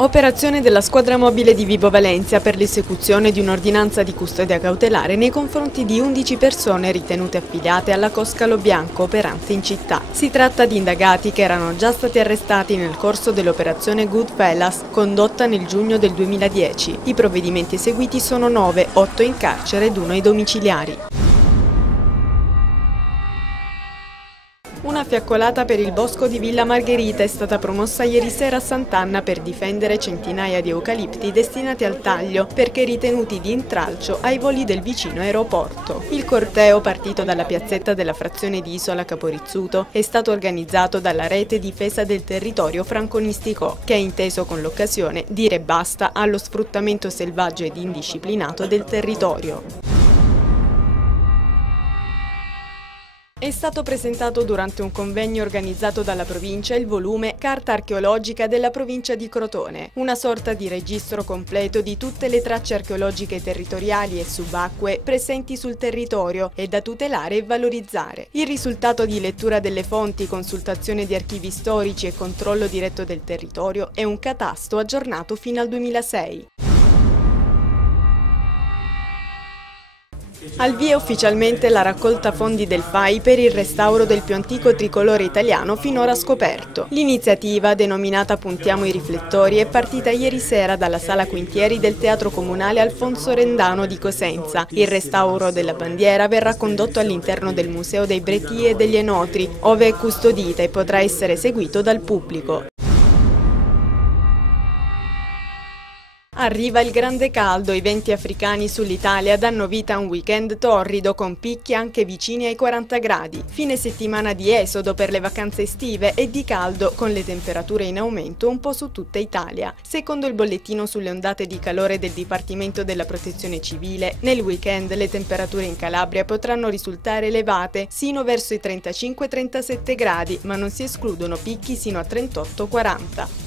Operazione della squadra mobile di Vibo Valentia per l'esecuzione di un'ordinanza di custodia cautelare nei confronti di 11 persone ritenute affiliate alla Coscalo Bianco operante in città. Si tratta di indagati che erano già stati arrestati nel corso dell'operazione Goodfellas condotta nel giugno del 2010. I provvedimenti eseguiti sono 9, 8 in carcere ed 1 ai domiciliari. Una fiaccolata per il bosco di Villa Margherita è stata promossa ieri sera a Sant'Anna per difendere centinaia di eucalipti destinati al taglio perché ritenuti di intralcio ai voli del vicino aeroporto. Il corteo, partito dalla piazzetta della frazione di Isola Caporizzuto, è stato organizzato dalla rete Difesa del Territorio Franconistico, che ha inteso con l'occasione dire basta allo sfruttamento selvaggio ed indisciplinato del territorio. È stato presentato durante un convegno organizzato dalla provincia il volume Carta archeologica della provincia di Crotone, una sorta di registro completo di tutte le tracce archeologiche territoriali e subacquee presenti sul territorio e da tutelare e valorizzare. Il risultato di lettura delle fonti, consultazione di archivi storici e controllo diretto del territorio è un catasto aggiornato fino al 2006. Al via ufficialmente la raccolta fondi del FAI per il restauro del più antico tricolore italiano finora scoperto. L'iniziativa, denominata Puntiamo i riflettori, è partita ieri sera dalla Sala Quintieri del Teatro Comunale Alfonso Rendano di Cosenza. Il restauro della bandiera verrà condotto all'interno del Museo dei Bretii e degli Enotri, ove è custodita e potrà essere seguito dal pubblico. Arriva il grande caldo, i venti africani sull'Italia danno vita a un weekend torrido con picchi anche vicini ai 40 gradi. Fine settimana di esodo per le vacanze estive e di caldo con le temperature in aumento un po' su tutta Italia. Secondo il bollettino sulle ondate di calore del Dipartimento della Protezione Civile, nel weekend le temperature in Calabria potranno risultare elevate sino verso i 35-37 gradi, ma non si escludono picchi sino a 38-40.